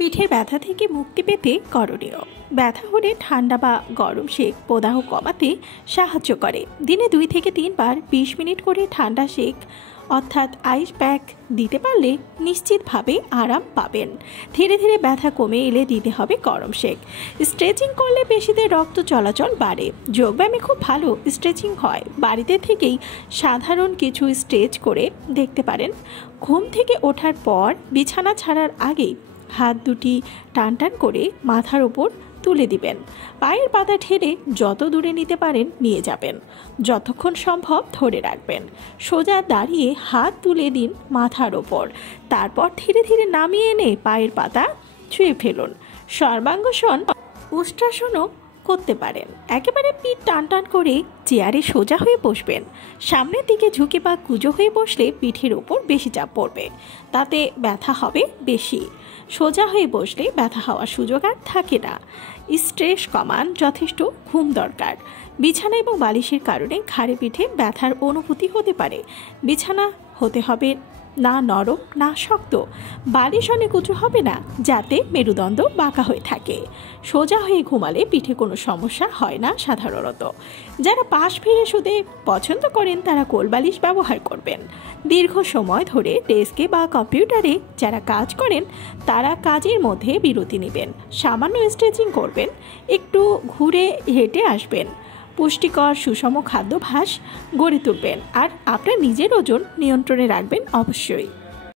পিঠের ব্যথা থেকে মুক্তি পেতে করণীয়। ব্যথা হলে ঠান্ডা বা গরম সেক প্রদাহ কমাতে সাহায্য করে। দিনে 2 থেকে 3 বার 20 মিনিট করে ঠান্ডা সেক অর্থাৎ আইস প্যাক দিতে পারলে নিশ্চিতভাবে আরাম পাবেন। ধীরে ধীরে ব্যথা কমে এলে দিতে হবে গরম সেক। স্ট্রেচিং করলে পেশিতে রক্ত চলাচল বাড়ে। যোগব্যায়ামে খুব ভালো স্ট্রেচিং হয়। বাড়িতে থেকেই সাধারণ কিছু স্ট্রেচ করে দেখতে পারেন। ঘুম থেকে ওঠার পর বিছানা ছাড়ার আগেই হাত দুটি টান টান করে মাথার ওপর তুলে দিবেন। পায়ের পাতা ঠেলে যত দূরে নিতে পারেন নিয়ে যাবেন। যতক্ষণ সম্ভব ধরে রাখবেন। সোজা দাঁড়িয়ে হাত তুলে দিন মাথার ওপর। তারপর ধীরে ধীরে নামিয়ে এনে পায়ের পাতা ছুঁয়ে ফেলুন। সর্বাঙ্গসন উষ্ট্রাসনও করতে পারেন। একেবারে পিঠ টান টান করে চেয়ারে সোজা হয়ে বসবেন। সামনের দিকে ঝুঁকে বা কুঁজো হয়ে বসলে পিঠের ওপর বেশি চাপ পড়বে, তাতে ব্যথা হবে বেশি। সোজা হয়ে বসলে ব্যথা হওয়ার সুযোগ আর থাকে না। স্ট্রেস কমান যথেষ্ট ঘুম দরকার। বিছানা এবং বালিশের কারণে ঘাড়ে পিঠে ব্যথার অনুভূতি হতে পারে। বিছানা হতে হবে না নরম না শক্ত। বালিশ অনেক উঁচু হবে না, যাতে মেরুদণ্ড বাঁকা হয়ে থাকে। সোজা হয়ে ঘুমালে পিঠে কোনো সমস্যা হয় না সাধারণত। যারা পাশ ফিরে শুতে পছন্দ করেন তারা কোলবালিশ ব্যবহার করবেন। দীর্ঘ সময় ধরে ডেস্কে বা কম্পিউটারে যারা কাজ করেন তারা কাজের মধ্যে বিরতি নেবেন। সামান্য স্ট্রেচিং করবেন, একটু ঘুরে হেঁটে আসবেন। পুষ্টিকর সুষম খাদ্যাভ্যাস গড়ে তুলবেন আর আপনার নিজের ওজন নিয়ন্ত্রণে রাখবেন অবশ্যই।